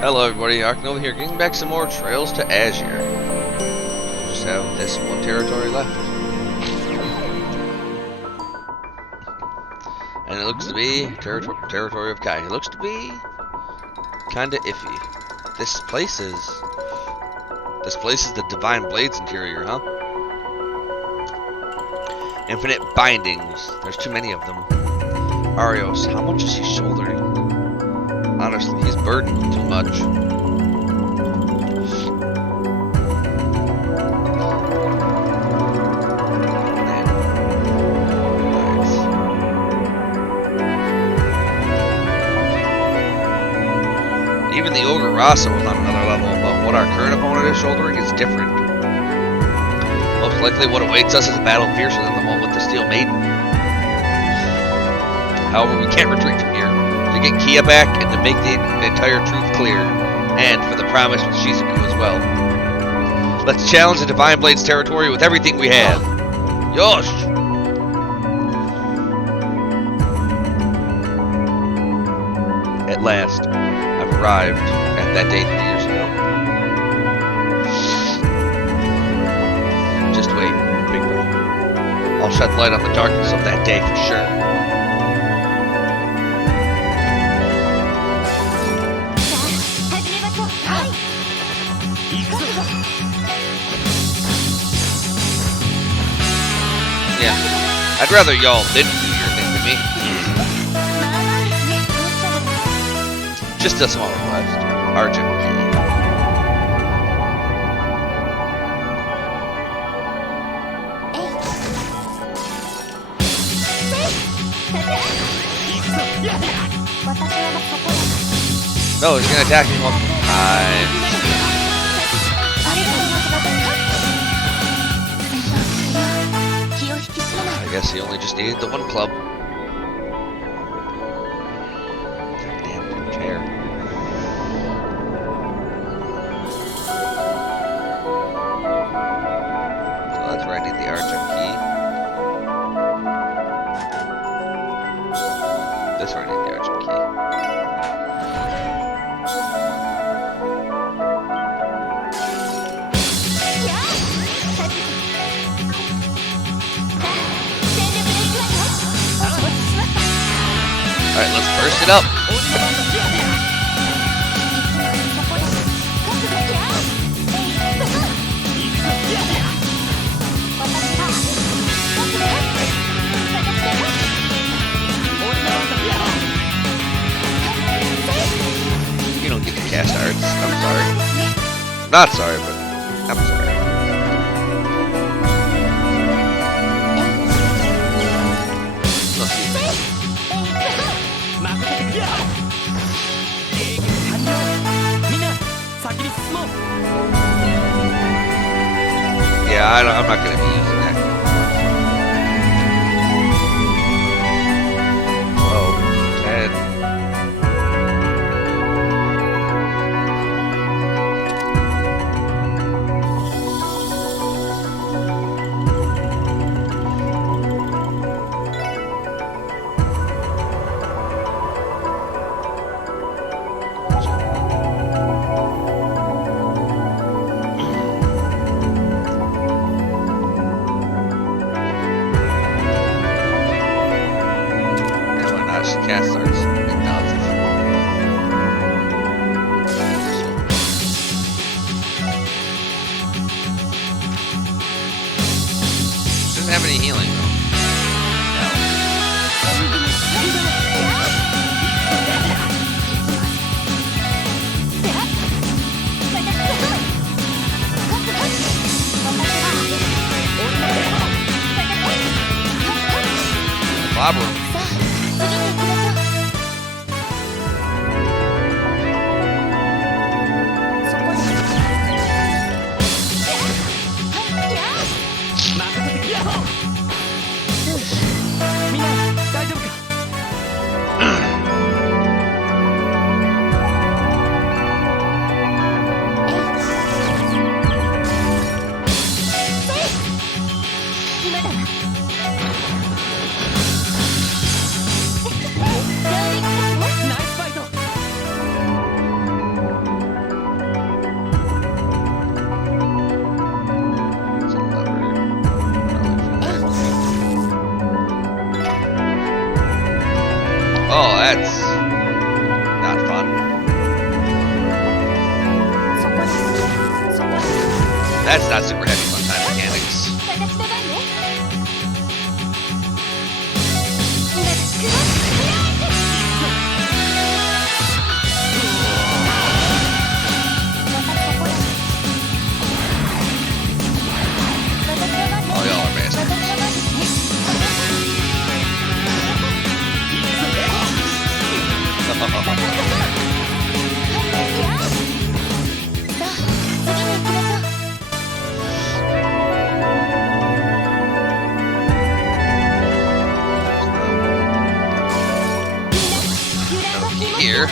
Hello everybody, Arknova here, getting back some more Trails to Azure. We just have this one territory left. And it looks to be territory of Kai. It looks to be kinda iffy. This place is the Divine Blades interior, huh? Infinite bindings. There's too many of them. Arios, how much is he shouldering? Honestly, he's burdened too much. Nice. Even the Ogre Rasa was on another level, but what our current opponent is shouldering is different. Most likely what awaits us is a battle fiercer than the one with the Steel Maiden. However, we can't retreat from here. To get Kia back and to make the entire truth clear, and for the promise with Shizuku as well. Let's challenge the Divine Blades territory with everything we have. Yosh! At last, I've arrived at that day 3 years ago. Just wait, big brother. I'll shed light on the darkness of that day for sure. Yeah, I'd rather y'all didn't do your thing to me. Just a small request. Argent key. No, he's gonna attack me multiple times. I guess he only just needed the one club. Goddamn chair. So that's where I need the Argent key. That's where I need the Argent key. Alright, let's burst it up. You don't get to cast arts. I'm sorry. I'm not sorry, but I'm sorry. Yeah, I'm not going to be using that. 12, 10. Cast arts enough. Doesn't have any healing though. Clobber him. That's not super heavy fun time mechanics. Oh, y'all are bastards. Here.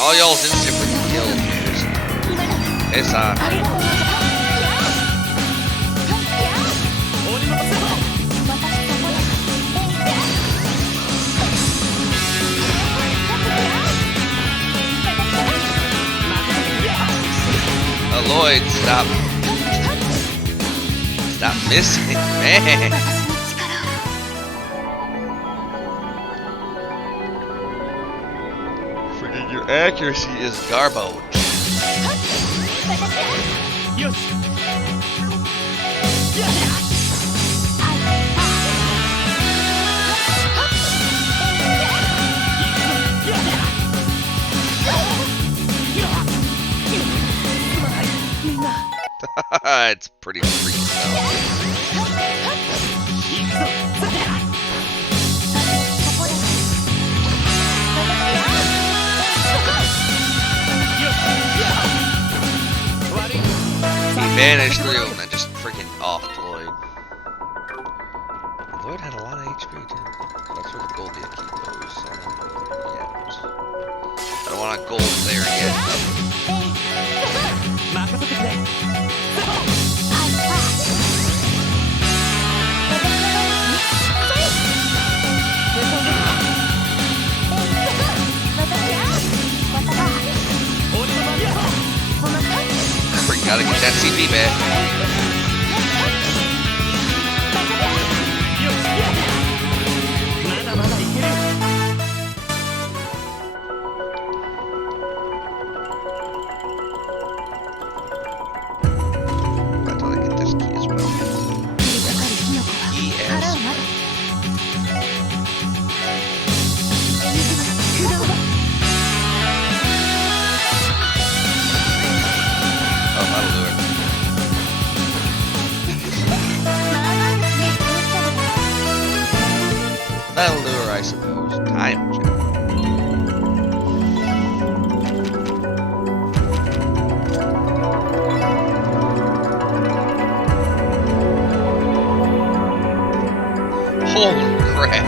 All y'all's instant freaking kills. It's on. Lloyd, stop missing, man. Freaking your accuracy is garbage. It's pretty freaky though. He managed through him and just freaking off Lloyd. Lloyd had a lot of HP too. That's where the Goldia key goes. So I don't want to go there yet. I don't want to gold there yet. Gotta get that CP back. Until I get this key as well. ES. That'll do her, I suppose. Time check. Holy crap.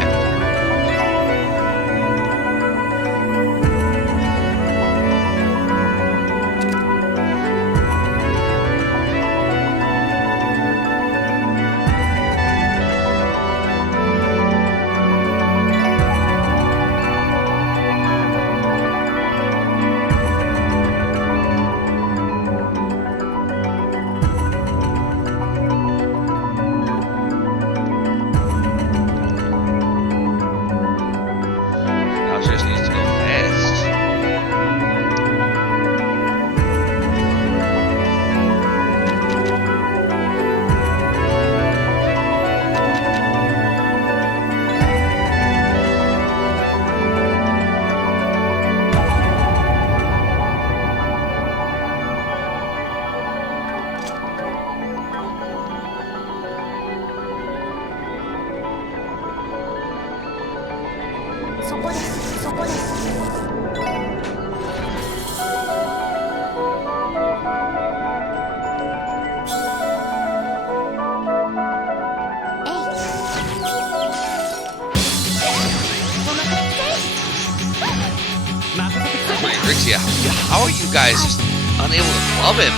Yeah, how are you guys just unable to club him?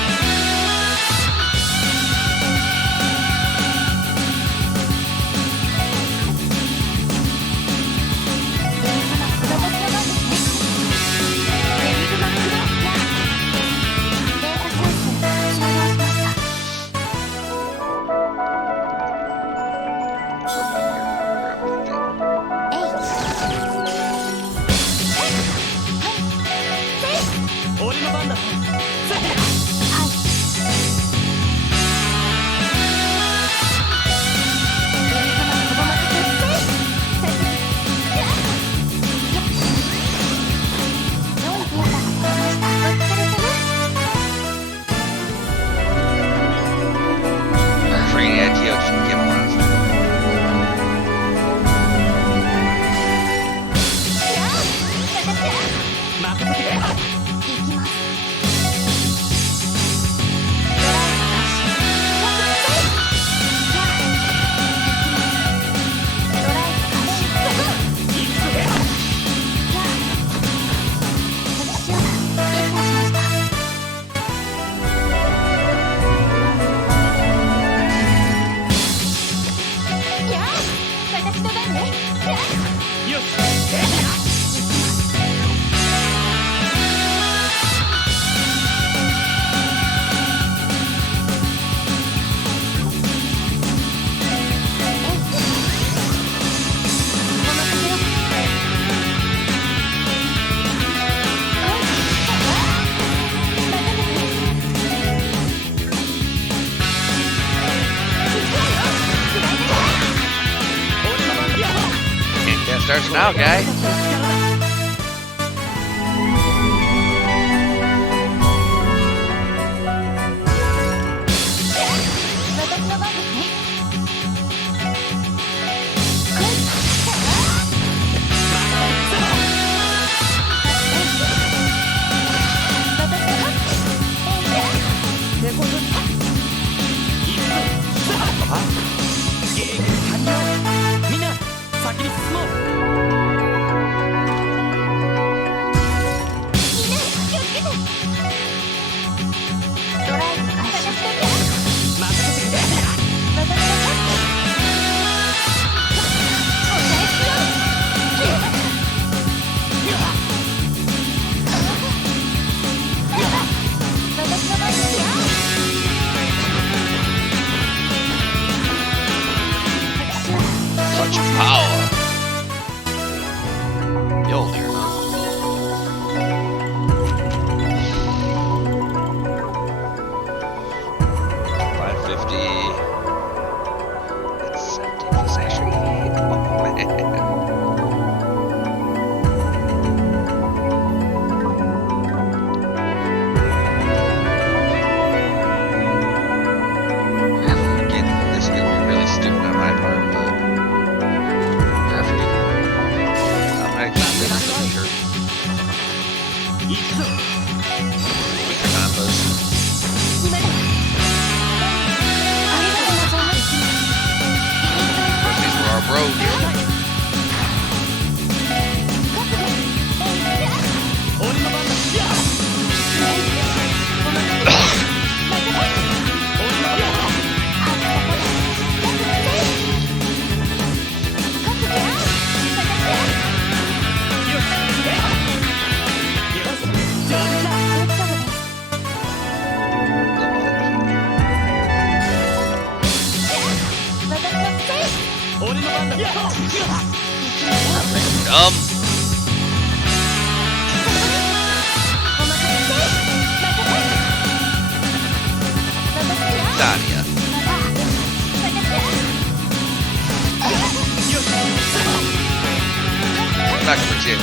Starts now, guy.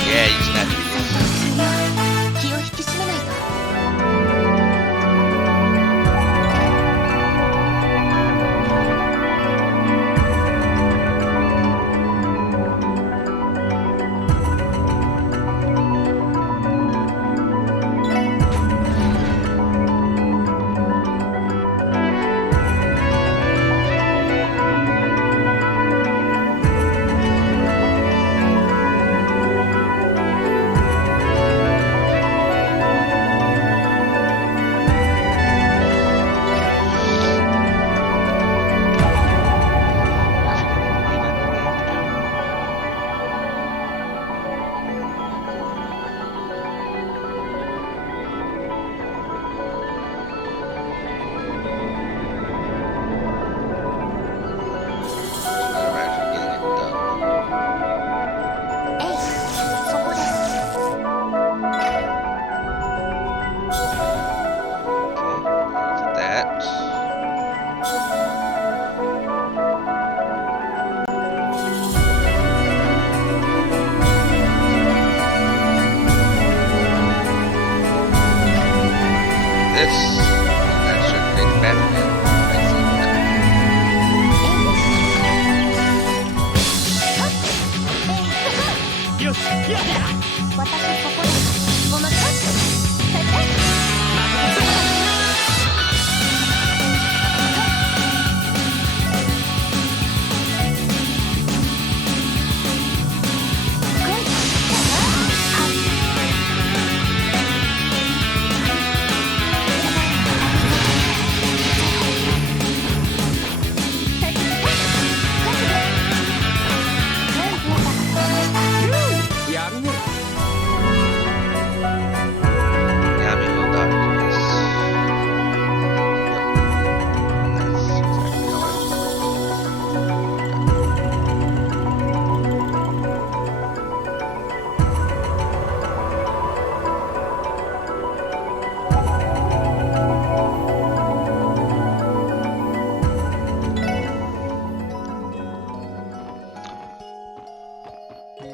Yeah, you just have to.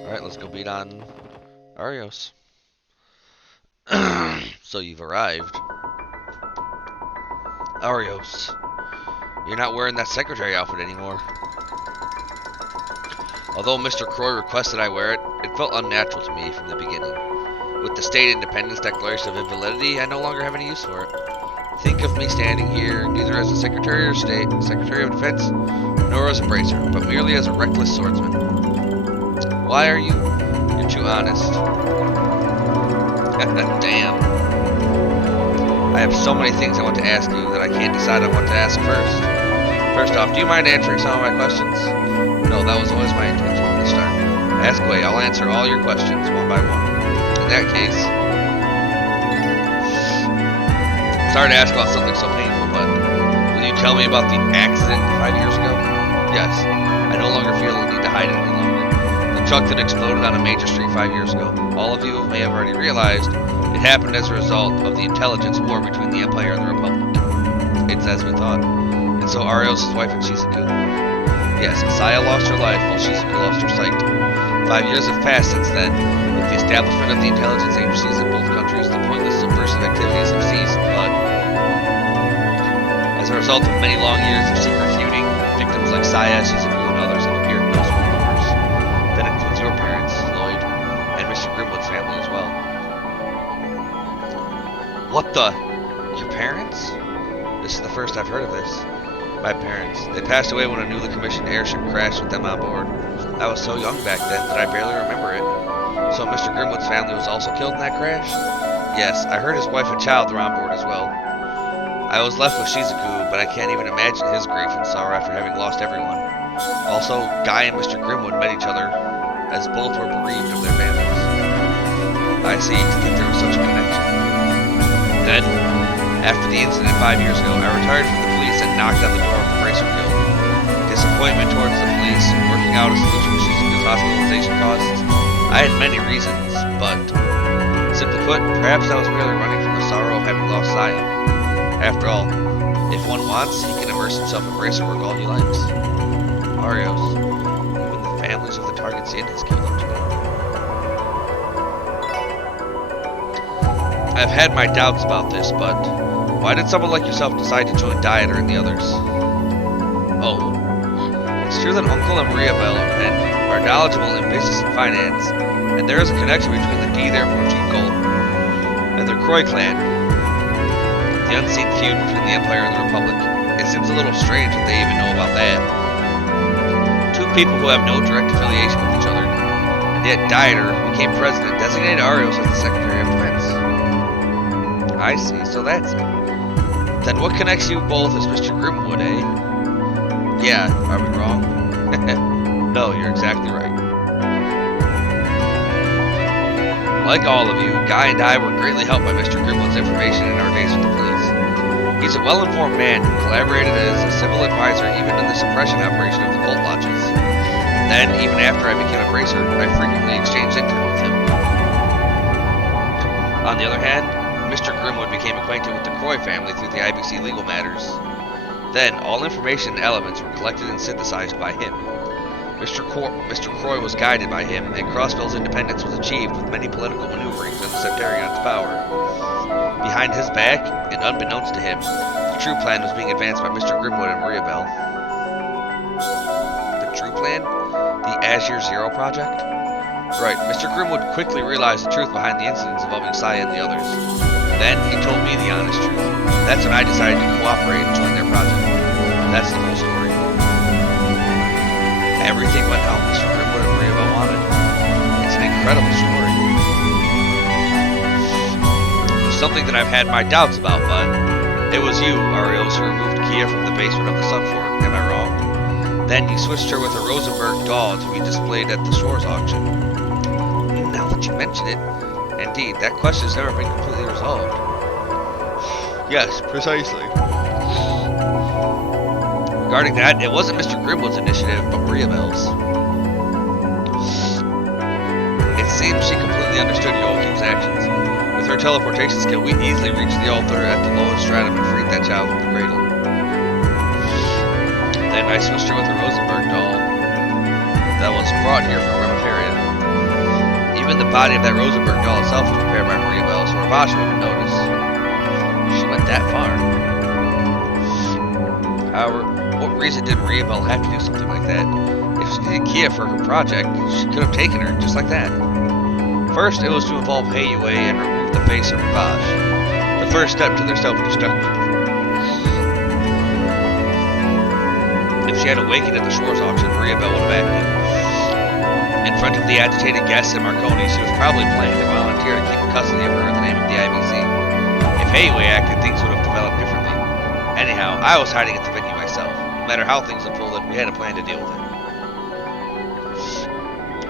Alright, let's go beat on Arios. So you've arrived. Arios, you're not wearing that secretary outfit anymore. Although Mr. Croy requested I wear it, it felt unnatural to me from the beginning. With the State Independence Declaration of Invalidity, I no longer have any use for it. Think of me standing here neither as a Secretary of State, Secretary of Defense, nor as a bracer, but merely as a reckless swordsman. Why are you? You're too honest. Damn. I have so many things I want to ask you that I can't decide on what to ask first. First off, do you mind answering some of my questions? No, that was always my intention from the start. Ask away, I'll answer all your questions one by one. In that case, sorry to ask about something so painful, but will you tell me about the accident 5 years ago? Yes, I no longer feel the need to hide it any longer. The truck that exploded on a major street 5 years ago. All of you may have already realized it happened as a result of the intelligence war between the Empire and the Republic. It's as we thought. And so Arios' wife and Shizuku. Yes, Saya lost her life while Shizuku lost her sight. 5 years have passed since then. With the establishment of the intelligence agencies in both countries, the pointless subversive activities have ceased, but as a result of many long years of secret feuding, victims like Saya, Shizuku, and others have appeared in those numbers. That includes your parents, Lloyd, and Mr. Grimwood's family as well. What the? Your parents? This is the first I've heard of this. My parents. They passed away when a newly commissioned airship crashed with them on board. I was so young back then that I barely remember it. So Mr. Grimwood's family was also killed in that crash? Yes, I heard his wife and child were on board as well. I was left with Shizuku, but I can't even imagine his grief and sorrow after having lost everyone. Also, Guy and Mr. Grimwood met each other, as both were bereaved of their families. I see, to think there was such a connection. Then, after the incident 5 years ago, I retired from the police and knocked on the door of the Bracer Guild. Disappointment towards the police, working out a solution to Shizuku's hospitalization costs. I had many reasons, but, simply put, perhaps I was merely running from the sorrow of having lost Saya. After all, if one wants, he can immerse himself in Bracer work all he likes. Arios, even the families of the targets in has killed up to now. I've had my doubts about this, but why did someone like yourself decide to join Dieter and the others? Oh, it's true that Uncle and Maria Bell are knowledgeable in business and finance, and there is a connection between the D, therefore G Gold, and the Croy clan. The unseen feud between the Empire and the Republic. It seems a little strange that they even know about that. Two people who have no direct affiliation with each other, and yet Dieter, who became president, designated Arios as the Secretary of Defense. I see, so that's it. Then what connects you both as Mr. Grimwood, eh? Yeah, are we wrong? No, you're exactly right. Like all of you, Guy and I were greatly helped by Mr. Grimwood's information in our days with the police. He's a well-informed man who collaborated as a civil advisor even in the suppression operation of the cult lodges. Then, even after I became a bracer, I frequently exchanged intel with him. On the other hand, Mr. Grimwood became acquainted with the Croy family through the IBC legal matters. Then, all information and elements were collected and synthesized by him. Mr. Croy was guided by him, and Crossville's independence was achieved with many political maneuverings and the Septarion's power. Behind his back, and unbeknownst to him, the true plan was being advanced by Mr. Grimwood and Maria Bell. The true plan? The Azure Zero project? Right, Mr. Grimwood quickly realized the truth behind the incidents involving Saya and the others. Then he told me the honest truth. That's when I decided to cooperate and join their project. That's the whole story. Everything went how Mr. Grimwood and Mariabelle wanted. It's an incredible story. It's something that I've had my doubts about, but it was you, Arios, who removed Kia from the basement of the Sun Fork. Am I wrong? Then you switched her with a Rosenberg doll to be displayed at the Shores auction. Now that you mention it, indeed, that question has never been completely resolved. Yes, precisely. Regarding that, it wasn't Mr. Grimwood's initiative, but Mariabelle's. It seems she completely understood Joachim's actions. With her teleportation skill, we easily reached the altar at the lowest stratum and freed that child from the cradle. Then I switched her with a Rosenberg doll that was brought here from Remetaria. Even the body of that Rosenberg doll itself was prepared by Mariabelle, so Ravash wouldn't notice. She went that far. However, what reason did Mariabelle have to do something like that? If she needed Kia for her project, she could have taken her just like that. First, it was to involve Heiyue and remove the face of Ravash, the first step to their self-destruction. If she had awakened at the Shores auction, Mariabelle would have acted. In front of the agitated guests at Marconi, she was probably planning to volunteer to keep custody of her in the name of the IBC. If Heiyue acted, things would have developed differently. Anyhow, I was hiding at the venue myself. No matter how things unfolded, we had a plan to deal with it.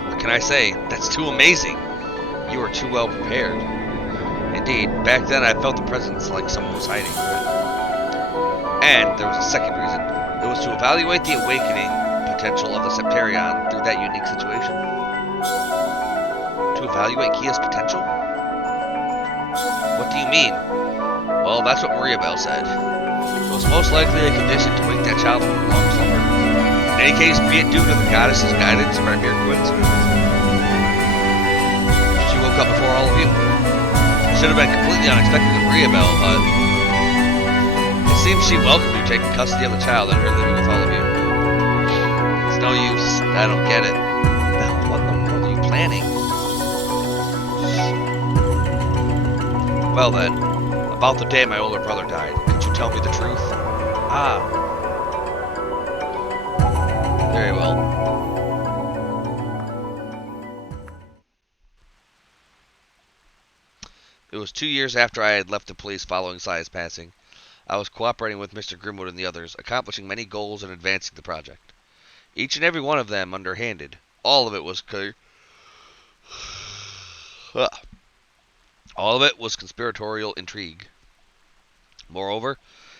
What can I say? That's too amazing. You were too well prepared. Indeed, back then I felt the presence like someone was hiding. And there was a second reason. It was to evaluate the awakening potential of the Septarion through that unique situation. To evaluate Kia's potential? What do you mean? Well, that's what Mariabelle said. It was most likely a condition to wake that child from a long slumber. In any case, be it due to the goddess's guidance or a mere coincidence. She woke up before all of you. It should have been completely unexpected of Mariabelle, but it seems she welcomed you taking custody of the child and her living with all of you. It's no use. I don't get it. Well, what in the world are you planning? Well then, about the day my older brother died, could you tell me the truth? Ah. Very well. It was 2 years after I had left the police following Saya's passing. I was cooperating with Mr. Grimwood and the others, accomplishing many goals and advancing the project. Each and every one of them underhanded. All of it was conspiratorial intrigue. Moreover,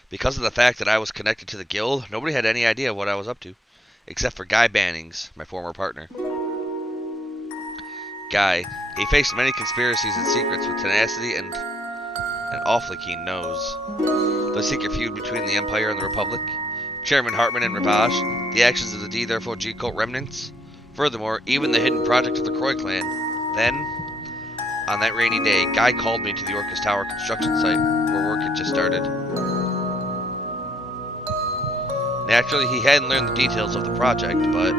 because of the fact that I was connected to the guild, nobody had any idea what I was up to, except for Guy Bannings, my former partner. Guy, he faced many conspiracies and secrets with tenacity and an awfully keen nose. The secret feud between the Empire and the Republic, Chairman Hartman and Ravash, the actions of the D-Therefore-G cult remnants. Furthermore, even the hidden project of the Croy clan. Then, on that rainy day, Guy called me to the Orcus Tower construction site, where work had just started. Naturally, he hadn't learned the details of the project, but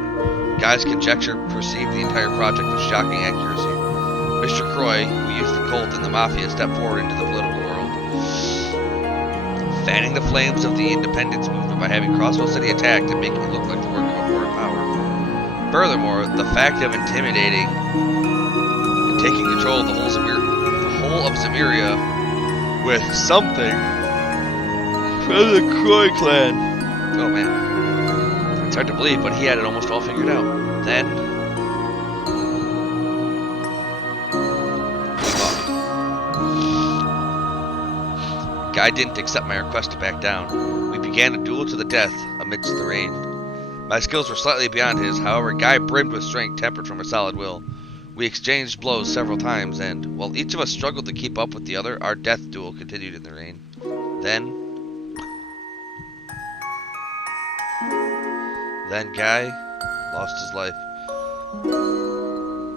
Guy's conjecture perceived the entire project with shocking accuracy. Mr. Croy, who used the cult and the Mafia, stepped forward into the political world, fanning the flames of the independence movement by having Crossville City attacked and making it look like the work of a foreign power. Furthermore, the fact of intimidating and taking control of the whole of Zemiria with something from the Croy clan. Oh man. It's hard to believe, but he had it almost all figured out. Then Guy didn't accept my request to back down. We began a duel to the death amidst the rain. My skills were slightly beyond his, however, Guy brimmed with strength tempered from a solid will. We exchanged blows several times, and while each of us struggled to keep up with the other, our death duel continued in the rain. Then Guy lost his life.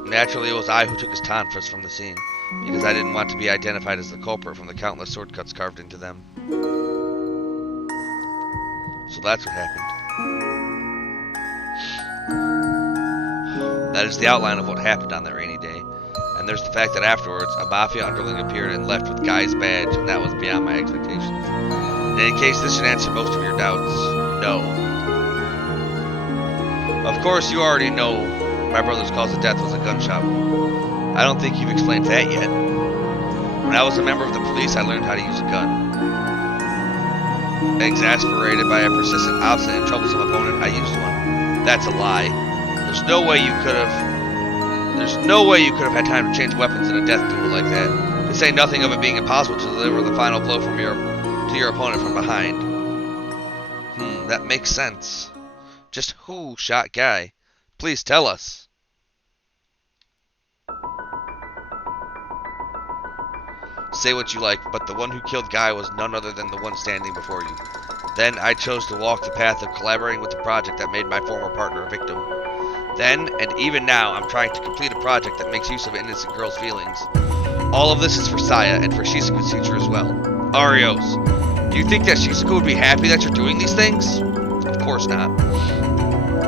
Naturally, it was I who took his tonfas from the scene, because I didn't want to be identified as the culprit from the countless sword cuts carved into them. So that's what happened. That is the outline of what happened on that rainy day. And there's the fact that afterwards, a mafia underling appeared and left with Guy's badge, and that was beyond my expectations. In any case, this should answer most of your doubts. No. Of course, you already know my brother's cause of death was a gunshot wound. I don't think you've explained that yet. When I was a member of the police, I learned how to use a gun. Exasperated by a persistent, obstinate, and troublesome opponent, I used one. That's a lie. There's no way you could have had time to change weapons in a death duel like that. To say nothing of it being impossible to deliver the final blow to your opponent from behind. That makes sense. Just who shot Guy? Please tell us. Say what you like, but the one who killed Guy was none other than the one standing before you. Then I chose to walk the path of collaborating with the project that made my former partner a victim. Then, and even now, I'm trying to complete a project that makes use of an innocent girl's feelings. All of this is for Saya, and for Shizuku's future as well. Arios, do you think that Shizuku would be happy that you're doing these things? Of course not.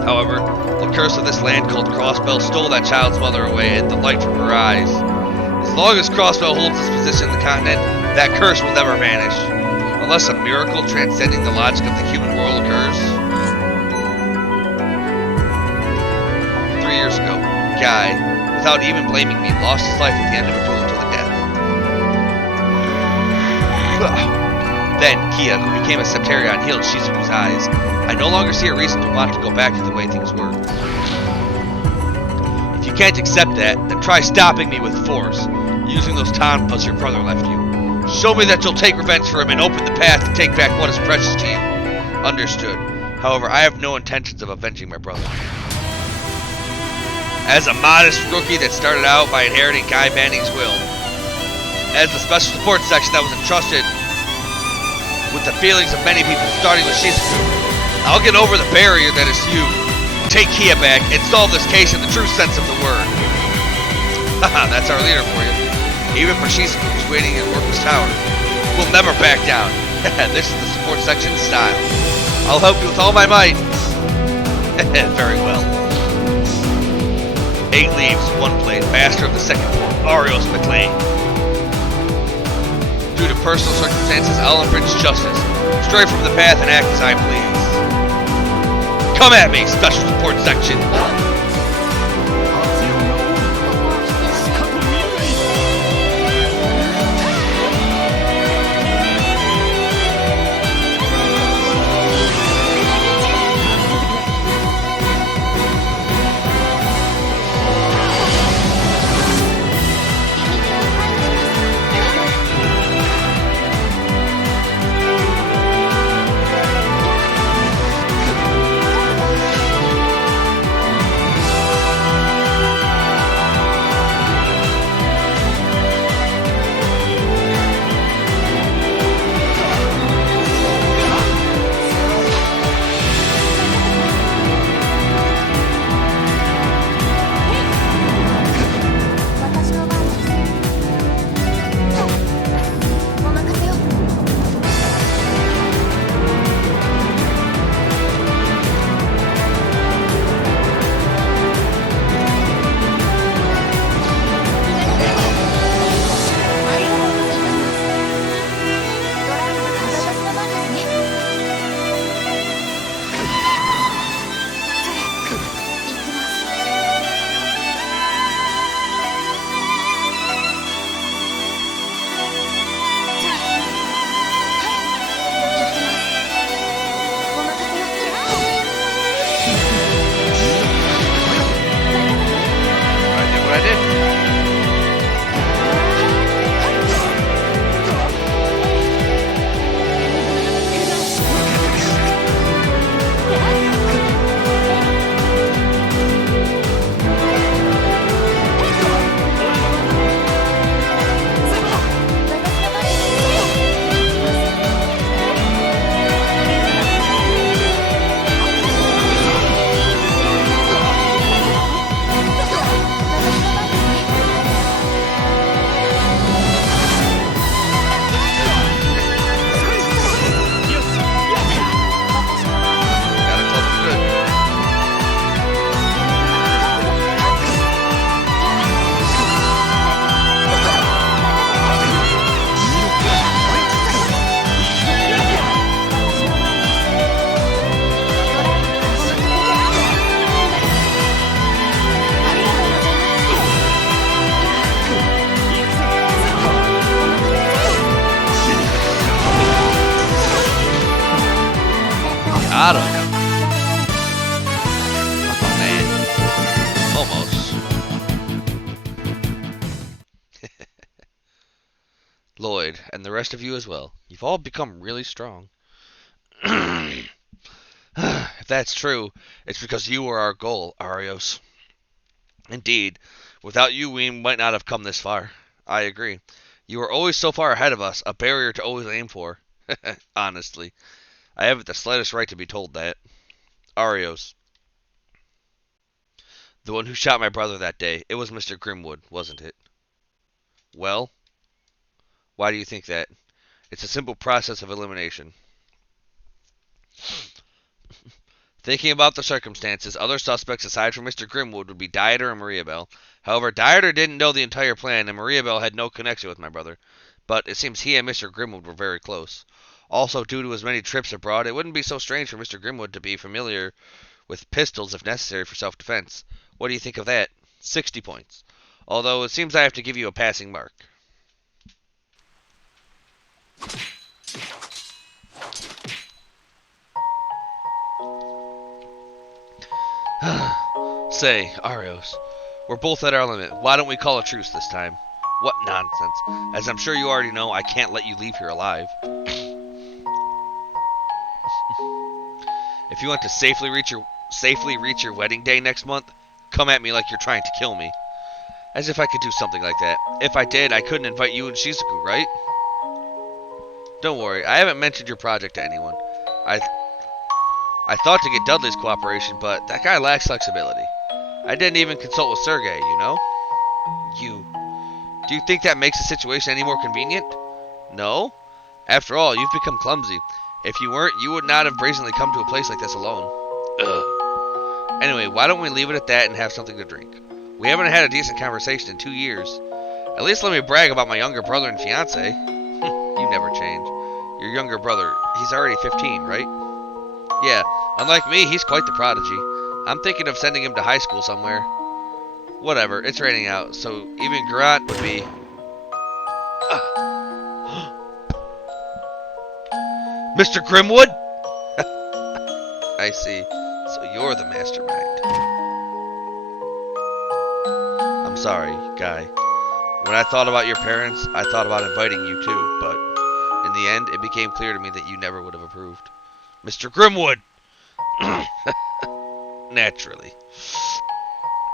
However, the curse of this land called Crossbell stole that child's mother away and the light from her eyes. As long as Crossbell holds its position in the continent, that curse will never vanish. Unless a miracle transcending the logic of the human world occurs. 3 years ago, Guy, without even blaming me, lost his life at the end of a duel to the death. Then, Kia, who became a Septarion, healed Shizuku's eyes. I no longer see a reason to want to go back to the way things were. If you can't accept that, then try stopping me with force, using those tanpas your brother left you. Show me that you'll take revenge for him and open the path to take back what is precious to you. Understood. However, I have no intentions of avenging my brother. As a modest rookie that started out by inheriting Guy Banning's will, as the special support section that was entrusted with the feelings of many people, starting with Shizuku, I'll get over the barrier that is you. Take Kia back and solve this case in the true sense of the word. Haha, that's our leader for you. Even for Shizuku, who's waiting in Orcus Tower. We'll never back down. This is the support section style. I'll help you with all my might. Very well. 8 leaves, 1 blade, master of the second form, Arios McLean. Due to personal circumstances, I'll infringe justice. Stray from the path and act as I please. Come at me, special support section. Lloyd, and the rest of you as well. You've all become really strong. If that's true, it's because you were our goal, Arios. Indeed, without you, we might not have come this far. I agree. You were always so far ahead of us, a barrier to always aim for. Honestly, I haven't the slightest right to be told that. Arios, the one who shot my brother that day, it was Mr. Grimwood, wasn't it? Well, why do you think that? It's a simple process of elimination. Thinking about the circumstances, other suspects aside from Mr. Grimwood would be Dieter and Maria Bell. However, Dieter didn't know the entire plan, and Maria Bell had no connection with my brother. But it seems he and Mr. Grimwood were very close. Also, due to his many trips abroad, it wouldn't be so strange for Mr. Grimwood to be familiar with pistols if necessary for self-defense. What do you think of that? 60 points. Although, it seems I have to give you a passing mark. Say, Arios, we're both at our limit. Why don't we call a truce this time? What nonsense. As I'm sure you already know, I can't let you leave here alive. If you want to safely reach your wedding day next month, come at me like you're trying to kill me. As if I could do something like that. If I did, I couldn't invite you and Shizuku, right? Don't worry, I haven't mentioned your project to anyone. I thought to get Dudley's cooperation, but that guy lacks flexibility. I didn't even consult with Sergei, you know? Do you think that makes the situation any more convenient? No? After all, you've become clumsy. If you weren't, you would not have brazenly come to a place like this alone. Ugh. Anyway, why don't we leave it at that and have something to drink? We haven't had a decent conversation in 2 years. At least let me brag about my younger brother and fiancé. You never change. Your younger brother, he's already 15, right? Yeah, unlike me, he's quite the prodigy. I'm thinking of sending him to high school somewhere. Whatever, it's raining out, so even Grant would be... Mr. Grimwood? I see. So you're the mastermind. I'm sorry, Guy. When I thought about your parents, I thought about inviting you too, but in the end, it became clear to me that you never would have approved. Mr. Grimwood! Naturally.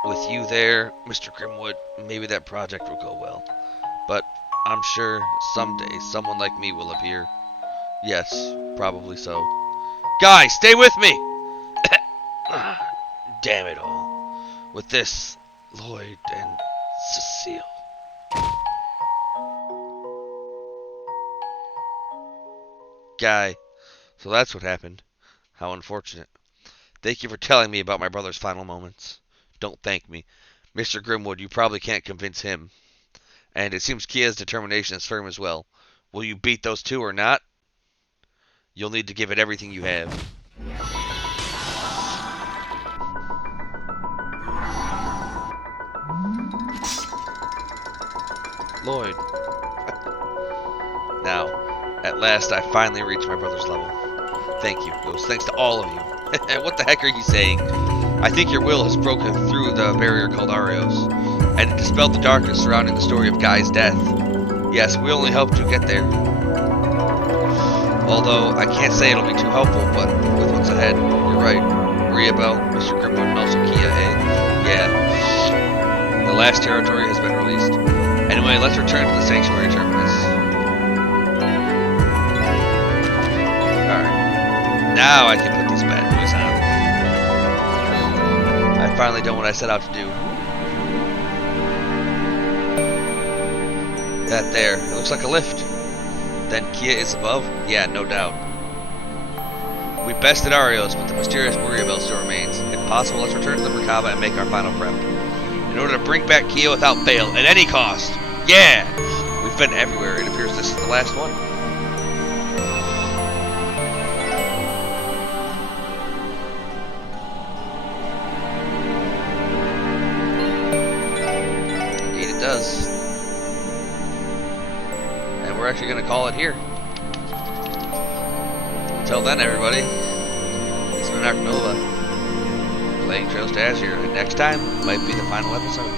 With you there, Mr. Grimwood, maybe that project will go well. But I'm sure someday someone like me will appear. Yes, probably so. Guy, stay with me! Damn it all. With this, Lloyd and Cecile. Guy, so that's what happened. How unfortunate. Thank you for telling me about my brother's final moments. Don't thank me. Mr. Grimwood, you probably can't convince him. And it seems Kia's determination is firm as well. Will you beat those two or not? You'll need to give it everything you have. Lloyd. Now, at last I finally reached my brother's level. Thank you. It was thanks to all of you. What the heck are you saying? I think your will has broken through the barrier called Arios, and it dispelled the darkness surrounding the story of Guy's death. Yes, we only helped you get there. Although, I can't say it'll be too helpful, but with what's ahead, you're right. Maria Bell, Mr. Grimwood, and also Kia, Yeah. The last territory has been released. Anyway, let's return to the sanctuary terminus. Alright. Now I can put these bad boys on. I finally done what I set out to do. That there, it looks like a lift. Then Kia is above? Yeah, no doubt. We bested Arios, but the mysterious Maria Bell still remains. If possible, let's return to the Merkaba and make our final prep. In order to bring back Kia without fail, at any cost! Yeah! We've been everywhere. It appears this is the last one. Indeed it does. And we're actually going to call it here. Until then, everybody, it's been Ark Nova, playing Trails to Azure, and next time might be the final episode.